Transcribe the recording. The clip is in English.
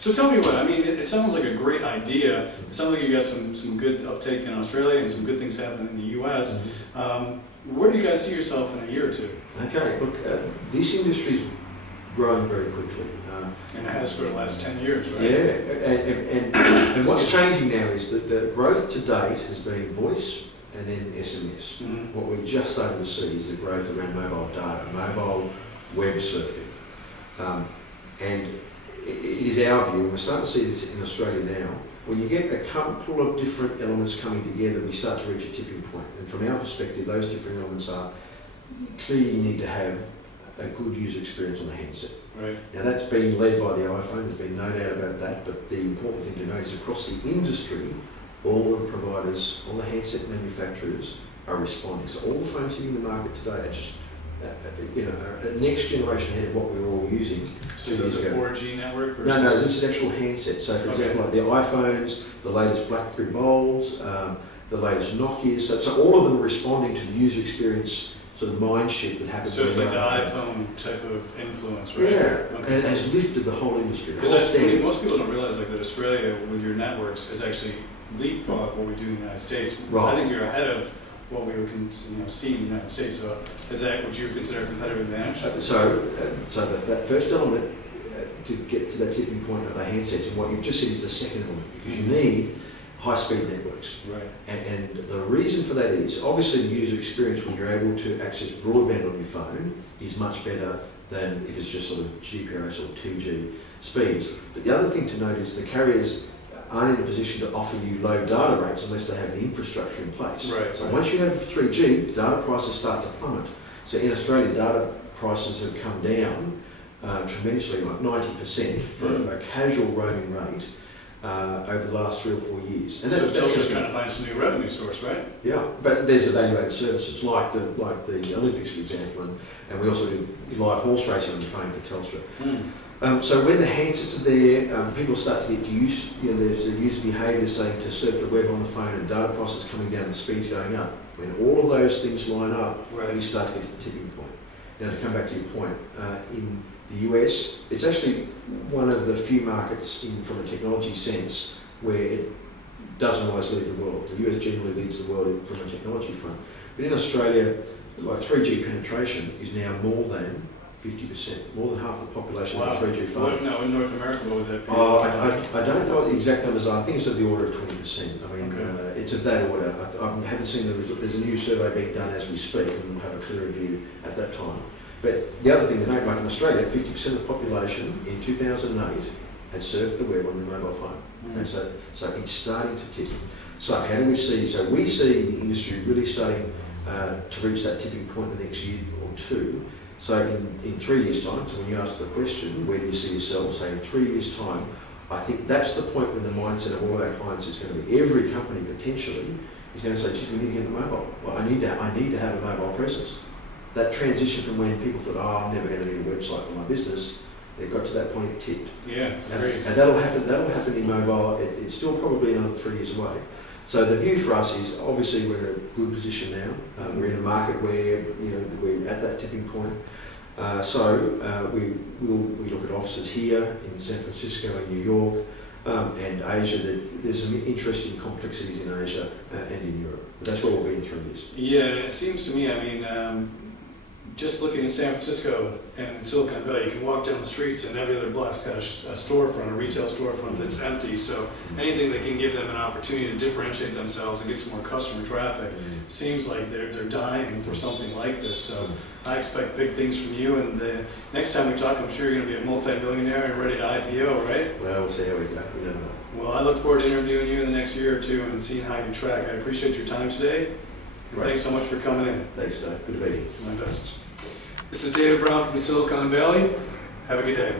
So tell me what, I mean, it sounds like a great idea. It sounds like you got some good uptake in Australia and some good things happening in the US. Where do you guys see yourself in a year or two? Okay, look, this industry's growing very quickly. And it has for the last 10 years, right? Yeah, and what's changing now is that the growth to date has been voice and then SMS. What we're just starting to see is the growth around mobile data, mobile web surfing. And it is our view, and we're starting to see this in Australia now, when you get a couple of different elements coming together, we start to reach a tipping point. And from our perspective, those different elements are, clearly you need to have a good user experience on the handset. Right. Now that's been led by the iPhone, there's been no doubt about that, but the important thing to note is across the industry, all the providers, all the handset manufacturers are responding. So all the phones hitting the market today are just, a next generation ahead of what we were all using. So is it a 4G network? Versus... No, this is an actual handset. So for example, like the iPhones, the latest BlackBerry Bolts, the latest Nokias, so all of them are responding to the user experience sort of mind shift that happens. So it's like the iPhone type of influence, right? Yeah, and it has lifted the whole industry. Because most people don't realize that Australia, with your networks, is actually leapfrog what we do in the United States. Right. I think you're ahead of what we would see in the United States. So is that what you would consider a competitive advantage? That first element to get to that tipping point of the handsets, and what you've just said is the second element, because you need high-speed networks. Right. And the reason for that is, obviously the user experience when you're able to access broadband on your phone is much better than if it's just sort of GPRS or 2G speeds. But the other thing to note is the carriers aren't in a position to offer you low data rates unless they have the infrastructure in place. Right. So once you have 3G, data prices start to plummet. So in Australia, data prices have come down tremendously, like 90% for a casual roaming rate over the last 3 or 4 years. And so Telstra's trying to find some new revenue source, right? Yeah, but there's evaluated services like the Olympics, for example, and we also do live horse racing on your phone for Telstra. So when the handsets are there, people start to get used. There's the user behaviour starting to surf the web on the phone, and data prices coming down, and speeds going up. When all of those things line up, we start to get to the tipping point. Now, to come back to your point, in the US, it's actually one of the few markets from a technology sense where it doesn't always lead the world. The US generally leads the world from a technology front. But in Australia, like 3G penetration is now more than 50%, more than half the population have 3G phones. No, in North America, what would that be? I don't know what the exact numbers are. I think it's of the order of 20%. I mean, it's of that order. I haven't seen the result. There's a new survey being done as we speak, and we'll have a clearer view at that time. But the other thing to note, like in Australia, 50% of the population in 2008 had surfed the web on their mobile phone. And so it's starting to tip. So how do we see? So we see the industry really starting to reach that tipping point in the next year or two. So in 3 years' time, so when you ask the question, where do you see yourself, say in 3 years' time, I think that's the point when the mindset of all of our clients is going to be, every company potentially is going to say, geez, we need to get a mobile. Well, I need to have a mobile presence. That transition from when people thought, I'm never going to need a website for my business, they got to that point, it tipped. Yeah, and that'll happen in mobile. It's still probably another 3 years away. So the view for us is, obviously we're in a good position now. We're in a market where we're at that tipping point. We look at offices here in San Francisco and New York and Asia. There's some interesting complexities in Asia and in Europe. But that's where we'll be in 3 years. Yeah, it seems to me, I mean, just looking in San Francisco and in Silicon Valley, you can walk down the streets and every other block's got a storefront, a retail storefront that's empty. So anything that can give them an opportunity to differentiate themselves and get some more customer traffic seems like they're dying for something like this. So I expect big things from you. And the next time we talk, I'm sure you're going to be a multi-billionaire and ready to IPO, right? Well, we'll see how we go. We never know. Well, I look forward to interviewing you in the next year or two and seeing how you track. I appreciate your time today. And thanks so much for coming in. Thanks, Dave. Good to be here. My best. This is David Brown from Silicon Valley. Have a good day.